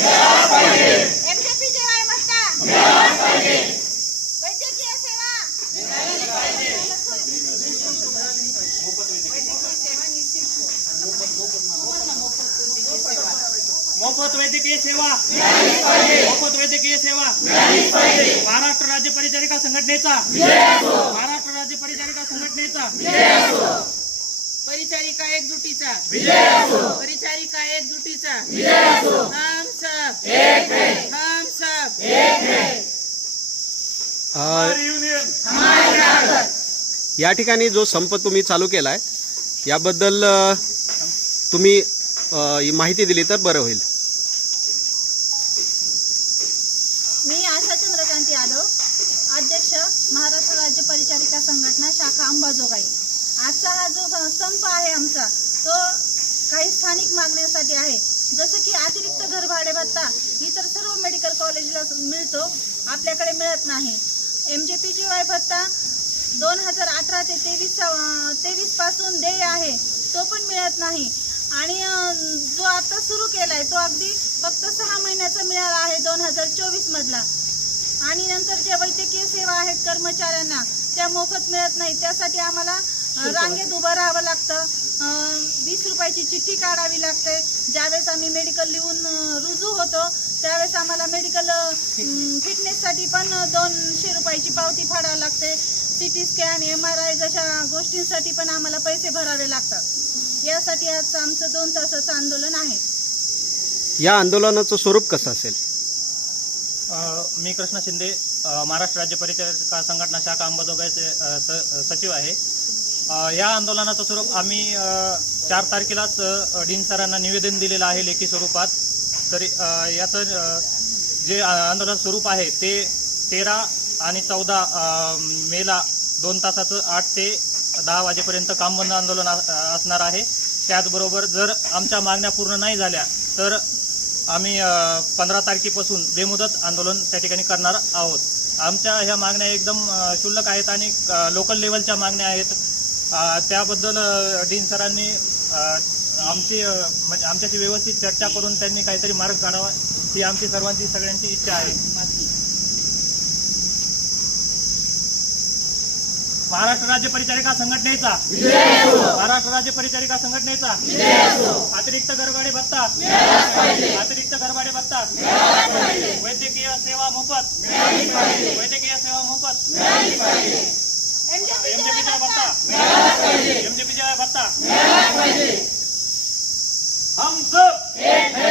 MJPJAY भत्ता, वैद्यकीय सेवा, मोफत वैद्यकीय सेवा, मोफत वैद्यकीय सेवा, महाराष्ट्र राज्य परिचारिका संघटनेचा, महाराष्ट्र राज्य परिचारिका संघटनेचा, परिचारिका एकजुटीचा, परिचारिका एकजुटीचा, हम सब एक हैं, हम सब एक हैं, हमारी यूनियन, हमारी ताकत। या ठिकाणी जो संप तुम्ही चालू केलाय याबद्दल तुम्ही माहिती दिली तर बरं होईल. मी आशा चंद्रकांत यादव, अध्यक्ष महाराष्ट्र राज्य परिचारिका संघटना शाखा अंबाजोगाई. आजचा हा जो संप आहे आमचा तो काही स्थानिक मागण्यांसाठी आहे. जसं की अतिरिक्त घरभाडे भत्ता इतर सर्व मेडिकल कॉलेजला मिळतो, आपल्याकडे मिळत नाही. एमजेपीजेवाय भत्ता 2018 ते 23 पासून देय आहे, तो पण मिळत नाही. आणि जो आता सुरू केलाय तो अगदी फक्त 6 महिन्याचा मिळाला आहे 2024 मधला. आणि नंतर जे वैद्यकीय सेवा आहेत कर्मचाऱ्यांना त्या मोफत मिळत नाही. त्यासाठी आम्हाला रांगेत उभं राहावं लागतं, 20 रुपयाची चिठ्ठी काढावी लागते. ज्यावेळेस आम्ही मेडिकल लिहून रुजू होतो त्यावेळेस आम्हाला मेडिकल फिटनेससाठी पण 200 रुपयाची पावती फाडावी लागते. सिटी स्कॅन, MRI जशा गोष्टींसाठी पण आम्हाला पैसे भरावे लागतात. यासाठी आज आमचं 2 तासाचं आंदोलन आहे. या आंदोलनाचं स्वरूप कसं असेल? मी कृष्णा शिंदे, महाराष्ट्र राज्य परिचारिका संघटना शाखा अंबाजोगाईचे सचिव आहे. या आंदोलनाचं स्वरूप आम्ही 4 तारखेलाच डीन सरांना निवेदन दिलेलं आहे लेखी स्वरूपात. तर याचं जे आंदोलन स्वरूप आहे ते 13 आणि 14 मेला 2 तासाचं 8 ते 10 वाजेपर्यंत कामबंद आंदोलन असणार आहे. त्याचबरोबर जर आमच्या मागण्या पूर्ण नाही झाल्या तर आम्ही 15 तारखेपासून बेमुदत आंदोलन त्या ठिकाणी करणार आहोत. आमच्या ह्या मागण्या एकदम क्षुल्लक आहेत आणि लोकल लेवलच्या मागण्या आहेत. त्याबद्दल डीन सरांनी आमच्याशी व्यवस्थित चर्चा करून त्यांनी काहीतरी मार्ग काढावा ही आमची सगळ्यांची इच्छा आहे. महाराष्ट्र राज्य परिचारिका संघटनेचा, महाराष्ट्र राज्य परिचारिका संघटनेचा अतिरिक्त घरभाडे भत्ता, अतिरिक्त घरभाडे भत्ता, वैद्यकीय सेवा मोफत, वैद्यकीय सेवा मोफत, एमजेपीजेवाय भत्ता, एमजेपीजेवाय भत्ता, हम सब एक हैं.